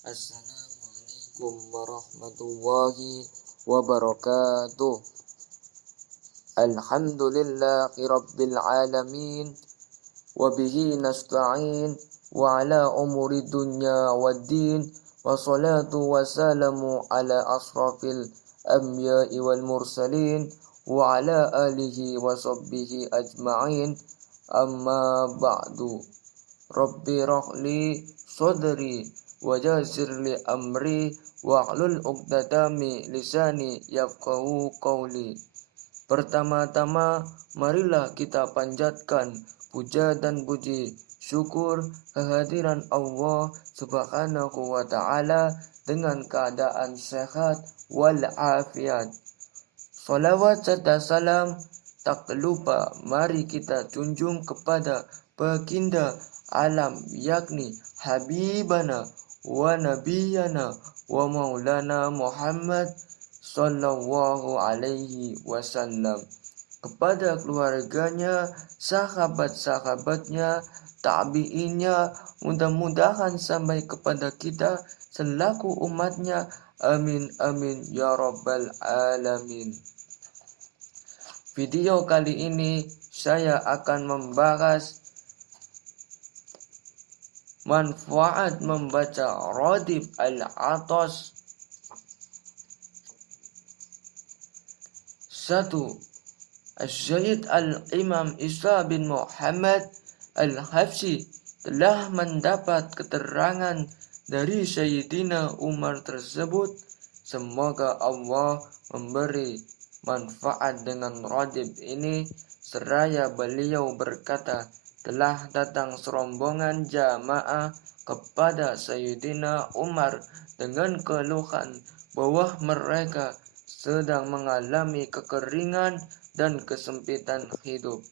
Assalamualaikum warahmatullahi wabarakatuh. Alhamdulillahi rabbil alamin. Wabihi nasta'in. Wa ala umuri dunya waddin. Wassalatu wassalamu ala asrafil anbiya'i wal mursalin. Wa ala alihi wa sahbihi ajma'in. Amma ba'du. Rabbi rahli sadri wajazir li amri wahlul 'uqdatami lisani yafqahu qawli. Pertama-tama marilah kita panjatkan puja dan puji syukur kehadiran Allah Subhanahu wa taala dengan keadaan sehat wal afiat. Salawat serta salam tak lupa mari kita junjung kepada baginda alam yakni Habibana wa Nabiyana wa Maulana Muhammad sallallahu alaihi wasallam, kepada keluarganya, sahabat-sahabatnya, tabi'innya, mudah-mudahan sampai kepada kita selaku umatnya. Amin amin ya rabbal alamin. Video kali ini saya akan membahas manfaat membaca Radif al-Athas. 1. Asy-Syaikh al-Imam Isa bin Muhammad al-Habsyi telah mendapat keterangan dari Sayyidina Umar tersebut. Semoga Allah memberi manfaat dengan Radif ini. Seraya beliau berkata, telah datang serombongan jamaah kepada Sayyidina Umar dengan keluhan bahwa mereka sedang mengalami kekeringan dan kesempitan hidup.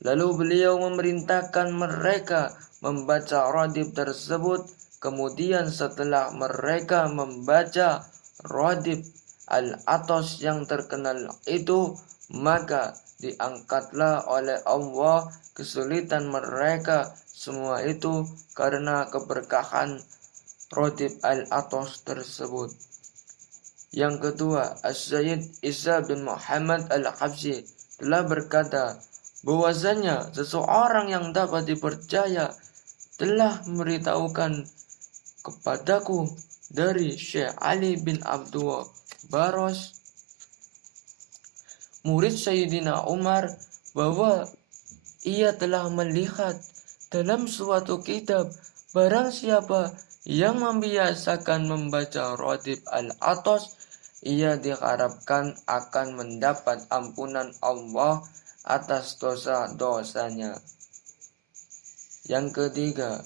Lalu beliau memerintahkan mereka membaca Radif tersebut. Kemudian setelah mereka membaca Radif al-Athas yang terkenal itu, maka diangkatlah oleh Allah kesulitan mereka semua itu karena keberkahan Radif al-Athas tersebut. Yang kedua, Asy-Syaikh Isa bin Muhammad al-Habsyi telah berkata bahwasanya seseorang yang dapat dipercaya telah memberitahukan kepadaku dari Syekh Ali bin Abdullah Baros, murid Sayyidina Umar, bahwa ia telah melihat dalam suatu kitab, barang siapa yang membiasakan membaca Radif al-Athas, ia diharapkan akan mendapat ampunan Allah atas dosa-dosanya. Yang ketiga,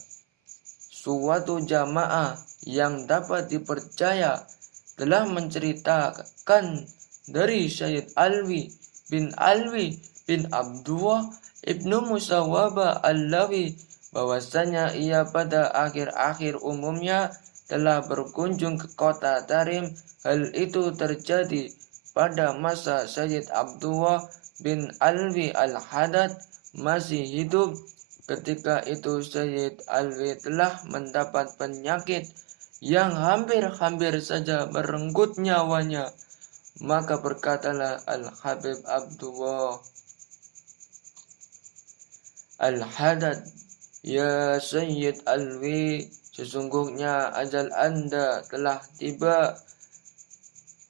suatu jamaah yang dapat dipercaya telah menceritakan dari Syekh Alwi bin Abdullah ibnu Musawwabah al-Lawi bahwasanya ia pada akhir-akhir umumnya telah berkunjung ke kota Tarim. Hal itu terjadi pada masa Syekh Abdullah bin Alwi al-Haddad masih hidup. Ketika itu Syekh Alwi telah mendapat penyakit yang hampir-hampir saja merenggut nyawanya. Maka berkatalah Al-Habib Abdullah al-Haddad, ya Syekh Alwi, sesungguhnya ajal Anda telah tiba,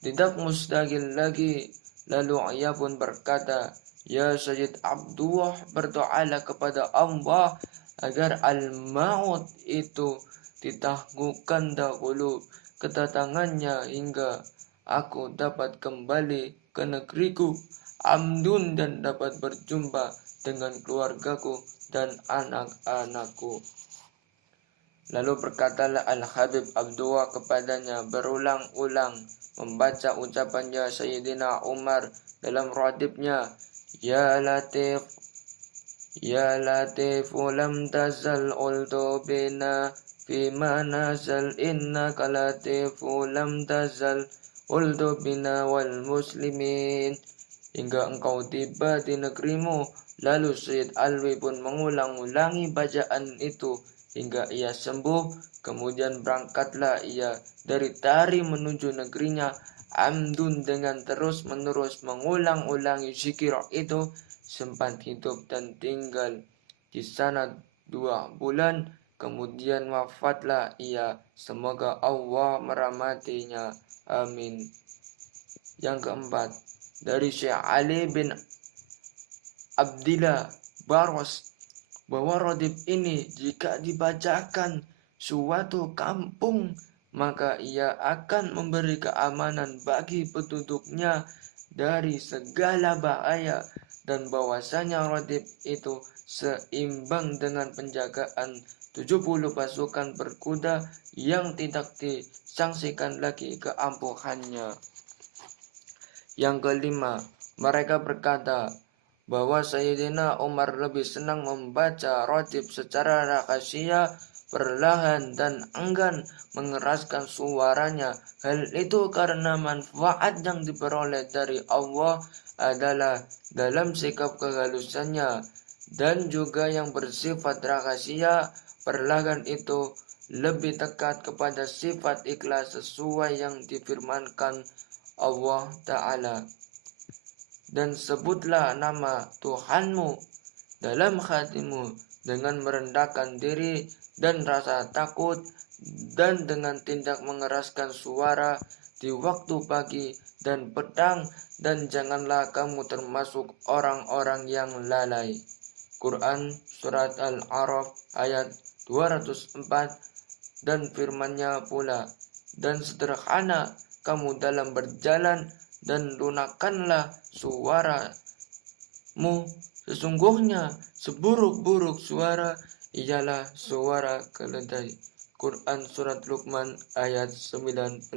tidak mustahil lagi. Lalu ia pun berkata, ya Syekh Abdullah, berdoalah kepada Allah agar al-maut itu ditangguhkan dahulu kedatangannya hingga aku dapat kembali ke negeriku Amdun dan dapat berjumpa dengan keluargaku dan anak-anakku. Lalu berkatalah Al-Habib Abdullah kepadanya berulang-ulang membaca ucapannya Sayyidina Umar dalam radifnya, Ya Latif, Ya Latif, lam tazal ultu bina fima nazal, innaka latifu lam tazal ultu bina wal muslimin, hingga engkau tiba di negerimu. Lalu Syekh Alwi pun mengulang-ulangi bacaan itu hingga ia sembuh. Kemudian berangkatlah ia dari Tari menuju negerinya Amdun dengan terus-menerus mengulang-ulangi zikir itu. Sempat hidup dan tinggal di sana 2 bulan. Kemudian wafatlah ia. Semoga Allah merahmatinya. Amin. Yang keempat, dari Syekh Ali bin Abdillah Baros, bahwa Radif ini jika dibacakan suatu kampung, maka ia akan memberi keamanan bagi penduduknya dari segala bahaya, dan bahwasanya Radif itu seimbang dengan penjagaan 70 pasukan berkuda yang tidak disangsikan lagi keampuhannya. Yang kelima, mereka berkata bahwa Sayyidina Umar lebih senang membaca Radif secara rahasia, perlahan dan enggan mengeraskan suaranya. Hal itu karena manfaat yang diperoleh dari Allah adalah dalam sikap kehalusannya, dan juga yang bersifat rahasia perlahan itu lebih dekat kepada sifat ikhlas sesuai yang difirmankan Allah Ta'ala. Dan sebutlah nama Tuhanmu dalam hatimu dengan merendahkan diri dan rasa takut, dan dengan tidak mengeraskan suara di waktu pagi dan petang, dan janganlah kamu termasuk orang-orang yang lalai. Quran Surat Al-A'raf ayat 204. Dan firman-Nya pula, dan sederhana kamu dalam berjalan, dan lunakkanlah suaramu. Sesungguhnya seburuk-buruk suara ialah suara keledai. Quran Surat Luqman ayat 19.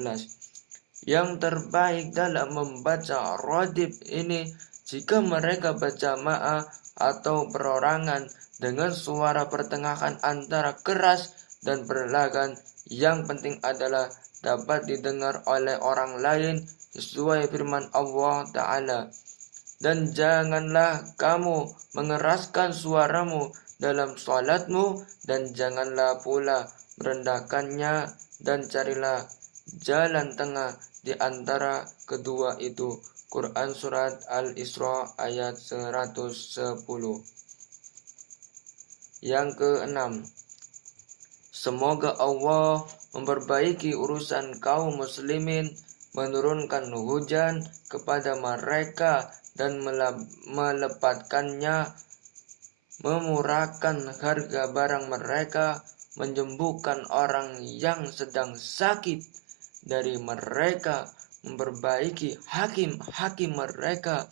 Yang terbaik dalam membaca Radif ini jika mereka berjamaah atau perorangan dengan suara pertengahan antara keras dan perlahan. Yang penting adalah dapat didengar oleh orang lain sesuai firman Allah Ta'ala. Dan janganlah kamu mengeraskan suaramu dalam salatmu, dan janganlah pula merendahkannya, dan carilah jalan tengah di antara kedua itu. Quran Surat Al-Isra ayat 110. Yang keenam, semoga Allah memperbaiki urusan kaum muslimin, menurunkan hujan kepada mereka dan melepaskannya, memurahkan harga barang mereka, menyembuhkan orang yang sedang sakit dari mereka, memperbaiki hakim-hakim mereka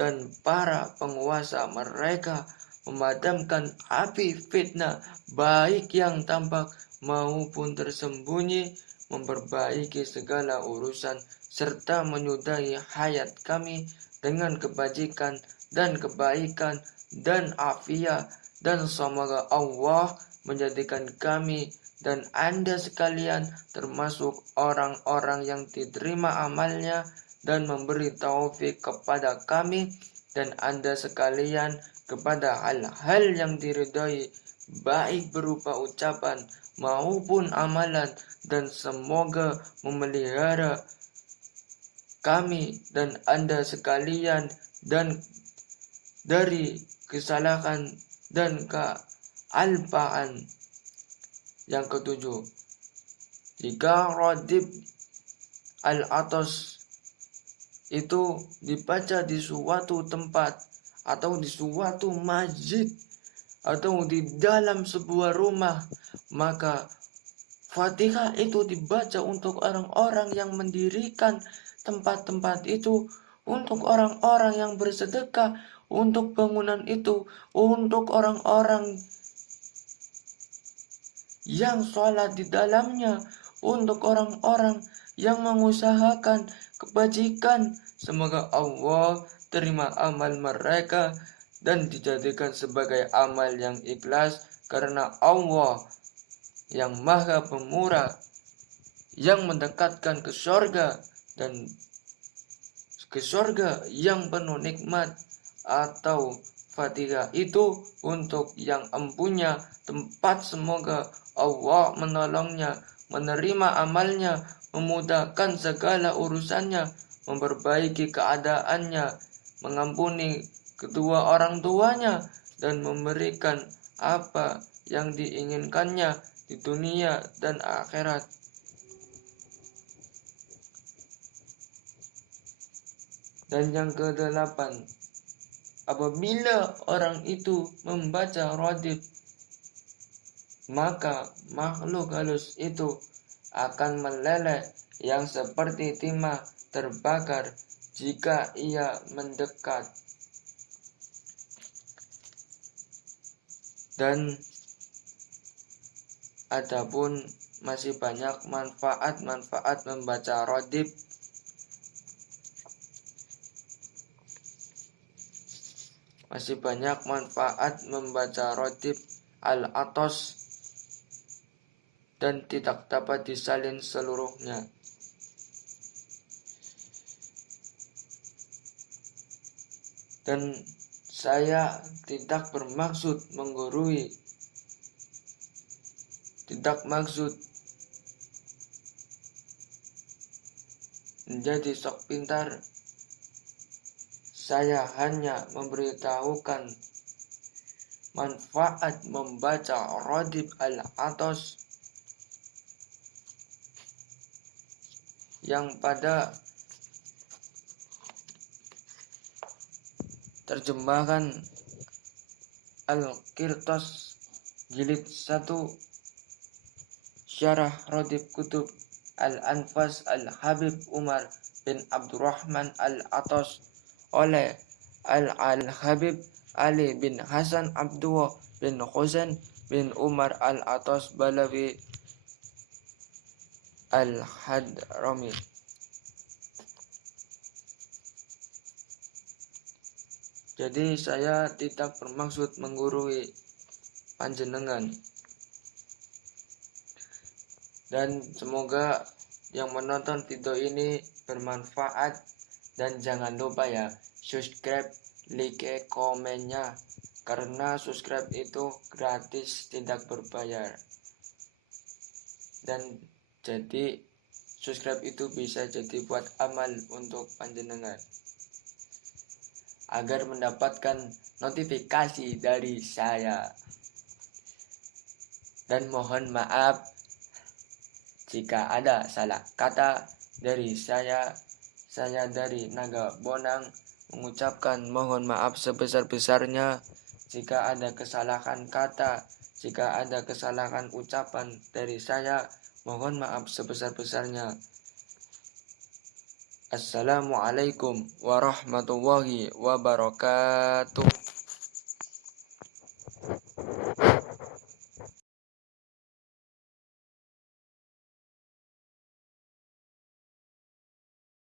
dan para penguasa mereka, memadamkan api fitnah baik yang tampak maupun tersembunyi, memperbaiki segala urusan, serta menyudahi hayat kami dengan kebajikan dan kebaikan dan afiat. Dan semoga Allah menjadikan kami dan Anda sekalian termasuk orang-orang yang diterima amalnya, dan memberi taufik kepada kami dan Anda sekalian kepada hal-hal yang diridhai, baik berupa ucapan maupun amalan, dan semoga memelihara kami dan Anda sekalian dan dari kesalahan dan kealpaan. Yang ketujuh, jika Radif Al-Atas itu dibaca di suatu tempat atau di suatu masjid atau di dalam sebuah rumah, maka Fatihah itu dibaca untuk orang-orang yang mendirikan tempat-tempat itu, untuk orang-orang yang bersedekah untuk bangunan itu, untuk orang-orang yang sholat di dalamnya, untuk orang-orang yang mengusahakan kebajikan. Semoga Allah terima amal mereka dan dijadikan sebagai amal yang ikhlas, karena Allah yang maha pemurah, yang mendekatkan ke surga, dan ke surga yang penuh nikmat atau Fatihah itu untuk yang empunya tempat, semoga Allah menolongnya, menerima amalnya, memudahkan segala urusannya, memperbaiki keadaannya, mengampuni kedua orang tuanya, dan memberikan apa yang diinginkannya di dunia dan akhirat. Dan yang kedelapan, apabila orang itu membaca radif, maka makhluk halus itu akan meleleh yang seperti timah terbakar jika ia mendekat. Dan adapun masih banyak manfaat-manfaat membaca radif. Masih banyak manfaat membaca radif al-atos dan tidak dapat disalin seluruhnya. Dan saya tidak bermaksud menggurui, tidak maksud menjadi sok pintar. Saya hanya memberitahukan manfaat membaca radif al-atos yang pada terjemahan Al-Qirtas jilid 1 Syarah Radif Kutub Al-Anfas Al-Habib Umar bin Abdurrahman Al-Atos oleh Al-Habib Ali bin Hasan Abdullah bin Husain bin Umar Al-Atos Balawi Al-Hadrami. Jadi saya tidak bermaksud menggurui panjenengan. Dan semoga yang menonton video ini bermanfaat. Dan jangan lupa ya, subscribe, like, komennya. Karena subscribe itu gratis, tidak berbayar. Dan jadi subscribe itu bisa jadi buat amal untuk panjenengan, agar mendapatkan notifikasi dari saya. Dan mohon maaf jika ada salah kata dari saya dari Naga Bonang mengucapkan mohon maaf sebesar-besarnya. Jika ada kesalahan kata, jika ada kesalahan ucapan dari saya, mohon maaf sebesar-besarnya. Assalamualaikum warahmatullahi wabarakatuh.